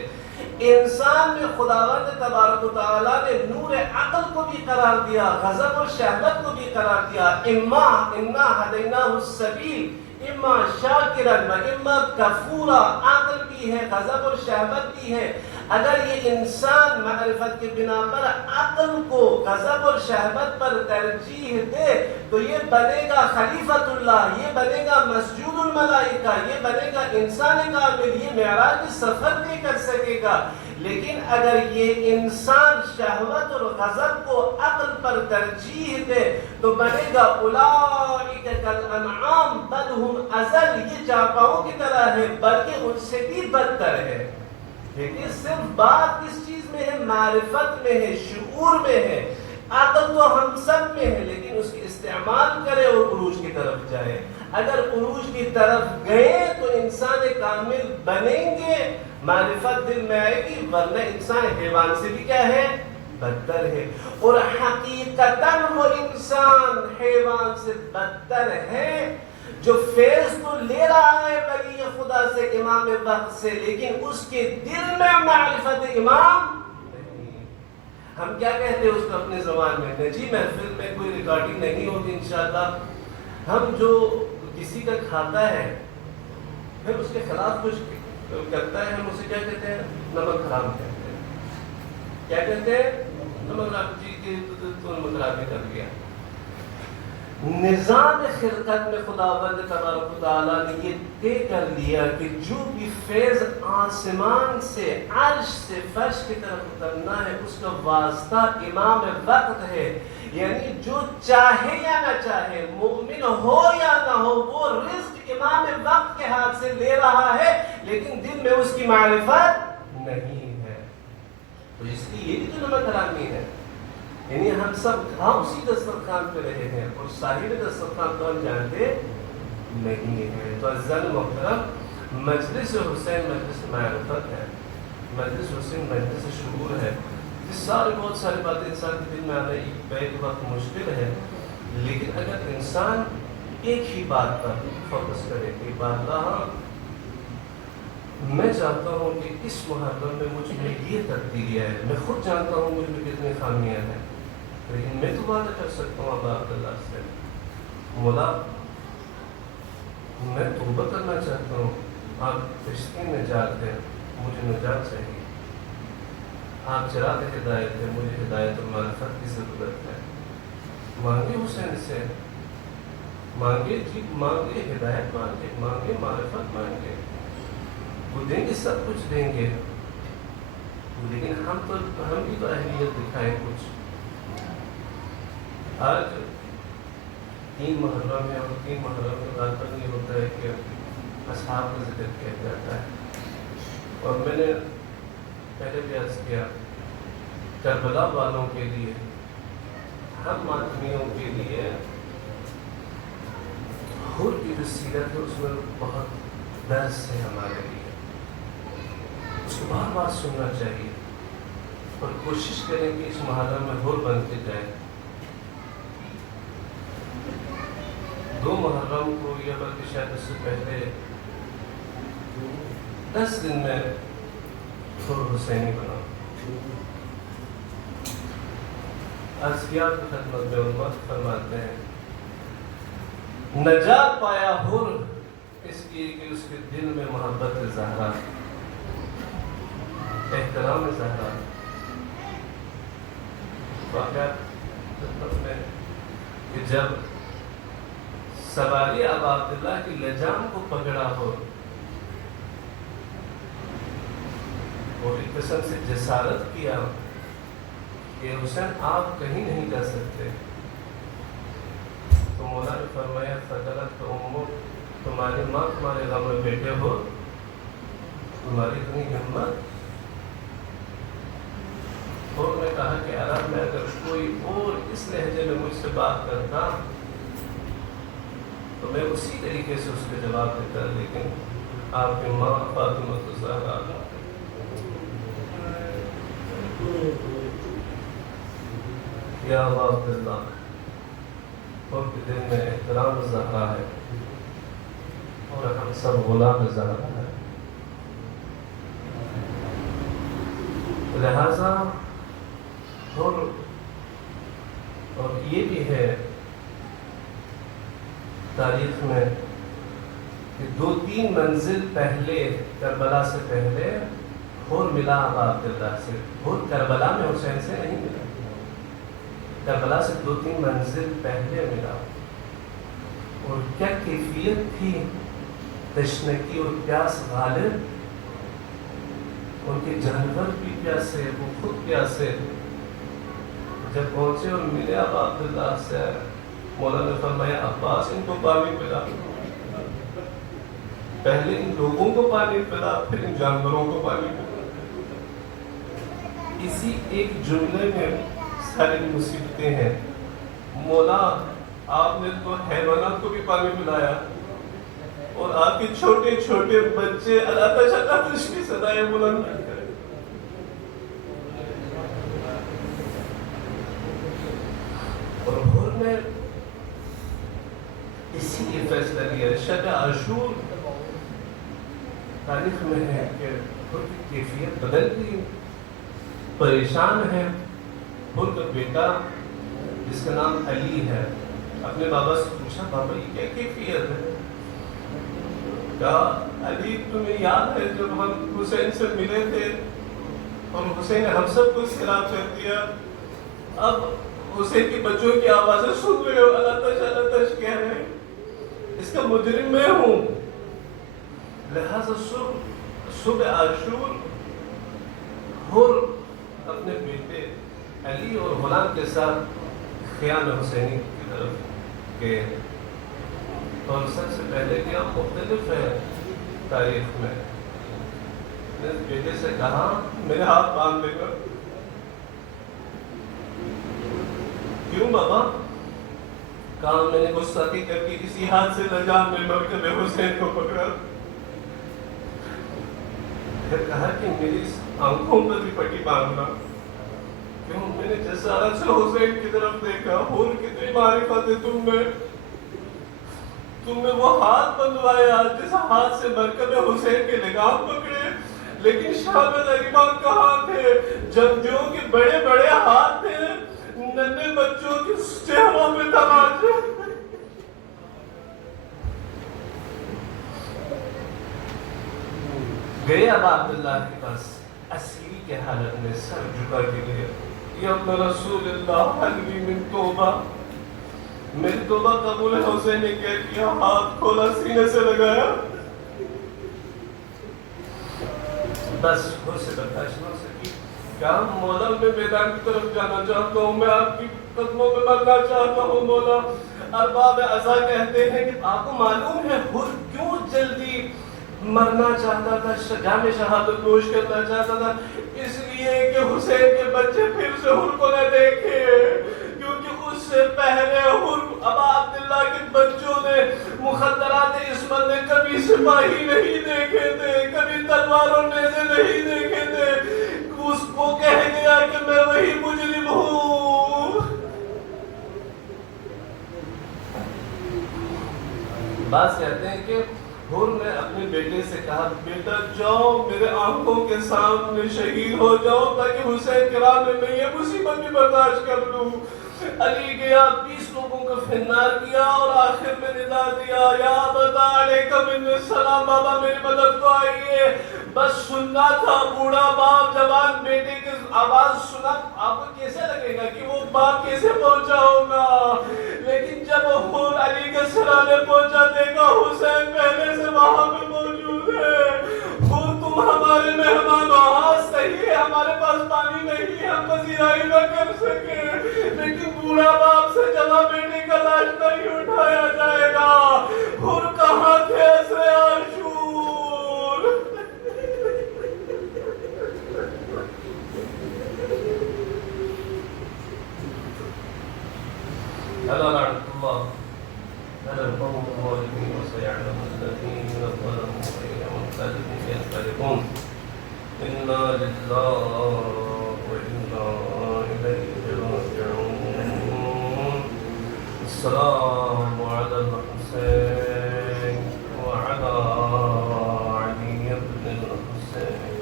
انسان میں خداوند تبارک و تعالیٰ نے نور عقل کو بھی قرار دیا, غضب اور شہوت کو بھی قرار دیا. انا ہدیناہ السبیل اما شاکرا و اما کفورا. عقل بھی ہے, غضب اور شہوت بھی ہے. اگر یہ انسان معرفت کے بنا پر عقل کو غضب اور شہوت پر ترجیح دے تو یہ بنے گا خلیفۃ اللہ, یہ بنے گا مسجود الملائکہ, یہ بنے گا انسان کامل, یہ معراج کے سفر نہیں کر سکے گا. لیکن اگر یہ انسان شہوت اور غضب کو عقل پر ترجیح دے تو بنے گا اولئک کالانعام بل ہم اضل, یہ چارپاؤں کی طرح ہے بلکہ ان سے بھی بدتر ہے. لیکن صرف بات کس چیز میں ہے؟ معرفت میں ہے, شعور میں ہے. عقل تو ہم سب میں ہے لیکن اس کی استعمال کرے اور عروج کی طرف جائے. اگر عروج کی طرف گئے تو انسان کامل بنیں گے, معرفت دل میں آئے گی, ورنہ انسان حیوان سے بھی کیا ہے؟ بدتر ہے. اور حقیقتاً وہ انسان حیوان سے بدتر ہے جو فیض تو لے رہا ہے ولی خدا سے, امام وقت سے, لیکن اس کے دل میں معرفت امام نہیں. ہم کیا کہتے ہیں اس کو اپنے زبان میں؟ نجی محفل میں کوئی ریکارڈنگ نہیں ہوگی انشاءاللہ. ہم جو کسی کا کھاتا ہے پھر اس کے خلاف کچھ کرتا ہے، ہم اسے کیا کہتے ہیں؟ نمک حرام کہتے ہیں. کیا کہتے ہیں؟ نمک حرام. جی تو نمک حرام کر دیا. نظام خلقت میں خداوند تبارک و تعالیٰ نے یہ طے کر لیا کہ جو بھی فیض آسمان سے عرش سے فرش کی طرف اترنا ہے اس کا واسطہ امام وقت ہے. یعنی جو چاہے یا نہ چاہے، مومن ہو یا نہ ہو، وہ رزق امام وقت کے ہاتھ سے لے رہا ہے، لیکن دل میں اس کی معرفت نہیں ہے. تو اس لیے یہ بھی تو نمک حرامی ہے. یعنی ہم سب کھاؤ اسی دسترخوان پہ رہے ہیں اور صاحب دسترخوان تو ہم جانتے نہیں ہیں. تو عزیزان محترم، مجلس حسین مجلس معرفت ہے، مجلس حسین مجلس شعور ہے. اس سارے بہت ساری باتیں انسان کے دل میں آنا ایک وقت مشکل ہے، لیکن اگر انسان ایک ہی بات پر فوکس کرے کہ اللہ میں چاہتا ہوں کہ اس محرم میں مجھ میں یہ تبدیلی ہے، میں خود جانتا ہوں مجھ میں کتنی خامیاں ہیں، لیکن میں تو وعدہ کر سکتا ہوں ابا عبداللہ سے، مولا میں توبہ کرنا چاہتا ہوں، آپ رشتے نجات ہے، مجھے نجات چاہیے. آپ چراغ ہدایت ہے، مجھے ہدایت اور معرفت کی ضرورت ہے. مانگے حسین سے، مانگے جی، مانگے ہدایت، مانگے معرفت، مانگے. وہ دیں گے، سب کچھ دیں گے، لیکن ہم بھی تو اہمیت دکھائیں کچھ. آج 3 محرم ہے اور 3 محرم کے بعد پر یہ ہوتا ہے کہ اصحاب کا ذکر کیا جاتا ہے. اور میں نے پہلے بھی عرض کیا، کربلا والوں کے لیے، ہم ماتمیوں کے لیے حر کی جو سیرت ہے اس میں بہت درس ہے ہمارے لیے. اس کو بار بار سننا چاہیے اور کوشش کریں کہ اس محرم میں حر بنتے جائیں. 2 محرم کو یا بلکہ شاید اس سے پہلے 10 دن میں حر حسینی بنا. عرضیات کی خدمت میں علماء فرماتے ہیں نجات پایا حر اس لیے کہ اس کے دل میں محبت زہرا، احترام زہرا. واقعات میں کہ جب سواری ابا عبداللہ کی لجام کو پکڑا ہو اور ایک قسم سے جسارت کیا کہ حسین آپ کہیں نہیں جا سکتے، تو مولا نے فرمایا فضلت امو، تمہاری ماں تمہارے غم میں بیٹھے ہو، تمہاری اتنی ہمت. اور میں کہا کہ عرب میں اگر کوئی اور اس لہجے میں مجھ سے بات کرتا تو میں اسی طریقے سے اس کے جواب دیتا، لیکن آپ کی ماں فاطمہ الزہرا یا ابا عبداللہ، ان کے دل میں احترام زہرا ہے اور ہم سب غلام زہرا ہے. لہذا اور یہ بھی ہے تاریخ میں کہ 2-3 منزل پہلے کربلا سے پہلے حر ملا ابا عبداللہ سے. حر کربلا میں حسین سے نہیں ملا، کربلا سے 2-3 منزل پہلے ملا. اور کیا کیفیت تھی، تشنگی اور پیاس غالب. ان کے جانور بھی پیاسے، وہ خود پیاسے. جب پہنچے اور ملے ابا عبداللہ سے، مولا نے فرمایا عباس ان کو پانی پلا، پہلے ان لوگوں کو پانی پلا پھر ان جانوروں کو پانی پلا. اسی ایک جملے میں ساری مصیبتیں ہیں. مولا آپ نے تو حیوانات کو بھی پانی پلایا اور آپ کے چھوٹے چھوٹے بچے اللہ تشکر کی صدائیں بلند کریں. اور حر نے اسی لیے فیصلہ لیا. شب عاشور تاریخ میں ہے کہ حر کی کیفیت بدل گئی، پریشان ہے. ان کا بیٹا جس کا نام علی ہے اپنے بابا سے پوچھا بابا یہ کیا کیفیت ہے؟ کہا علی تمہیں یاد ہے جب ہم حسین سے ملے تھے اور حسین نے ہم سب کو خلاف کر دیا، اب حسین کی بچوں کی آوازیں سن رہے ہو، اللہ تش کہہ رہے ہیں، اس کا مجرم میں ہوں۔ لہذا صبح عاشور حر اپنے بیٹے علی اور غلام کے ساتھ خیام حسینی کی طرف گئے، اور سب سے پہلے کیا مختلف ہے تاریخ میں۔ میں نے بیٹے سے کہا میرے ہاتھ باندھ دے گا۔ کیوں بابا؟ کہا میں نے گستاخی کر کے کسی ہاتھ سے لگام میں مرکب حسین کو پکڑا۔ پھر کہا کہ میری آنکھوں پر بھی پٹی باندھنا، کیوں میں نے جسارت سے حسین کی طرف دیکھا، اور کتنی معرفت ہے تم نے وہ ہاتھ بندوایا جس ہاتھ سے مرکب حسین کے لگام پکڑے، لیکن شام غریبان کہاں تھے؟ جنگجوؤں کے بڑے بڑے ہاتھ تھے، ننھے بچوں کے چہروں پہ تماچے۔ گئے ابا عبداللہ کے پاس اسیری کے حالت میں سر جھکا کے گئے، یا ابن رسول اللہ حلوی من توبہ، میری توبہ قبول ہے۔ حسین نے کہہ کیا، ہاتھ کھولا، سینے سے لگایا، بس خود سے برداشت نہ سکی۔ کہا مولا میں میدان کی طرف جانا چاہتا ہوں، میں آپ کی قدموں میں مرنا چاہتا ہوں مولا۔ ارباب عزا کہتے ہیں کہ آپ کو معلوم ہے حر کیوں جلدی مرنا چاہتا تھا، جام شہادت نوش کرنا چاہتا تھا؟ اس لیے کہ حسین کے بچے پھر سے حر کو نہ دیکھے، کیونکہ اس سے پہلے حر ابا عبداللہ کے بچوں نے مخدرات عصمت نے کبھی سپاہی نہیں دیکھے تھے، کبھی تلوار اور نیزے نہیں دیکھے تھے۔ اس کو کہہ گیا کہ میں وہی مجرم ہوں۔ بعض کہتے ہیں کہ حر نے اپنے بیٹے سے کہا بیٹا جاؤ میرے آنکھوں کے سامنے شہید ہو جاؤ تاکہ حسین کے راہ میں یہ مصیبت بھی برداشت کر لوں۔ علی گیا، 20 لوگوں کو فنار کیا اور آخر میں ندا دیا، یا بتا علیکم من السلام، بابا میری مدد کو آئیے۔ بس سننا تھا، بوڑھا باپ جوان بیٹے کی آواز سنا، آپ کو کیسے لگے گا کہ وہ باپ کیسے پہنچا ہوگا؟ لیکن جب حر علی کے سرانے پہنچا، دیکھا حسین پہلے سے وہاں پہ موجود ہے۔ حر تم ہمارے مہمان ہو، ہاں صحیح ہے ہمارے پاس پانی نہیں ہے، ہم پذیرائی نہ کر سکے، لیکن بوڑھا باپ سے جوان بیٹے کا لاش نہیں اٹھایا جائے گا۔ حر کہاں تھے اسرے عاشور؟ ألا لعنة الله على القوم الظالمين وسيعلم الذين ظلموا أي منقلب ينقلبون إنا لله وإنا إليه راجعون السلام على الحسين وعلى علي بن الحسين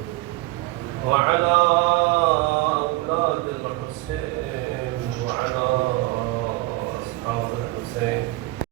وعلى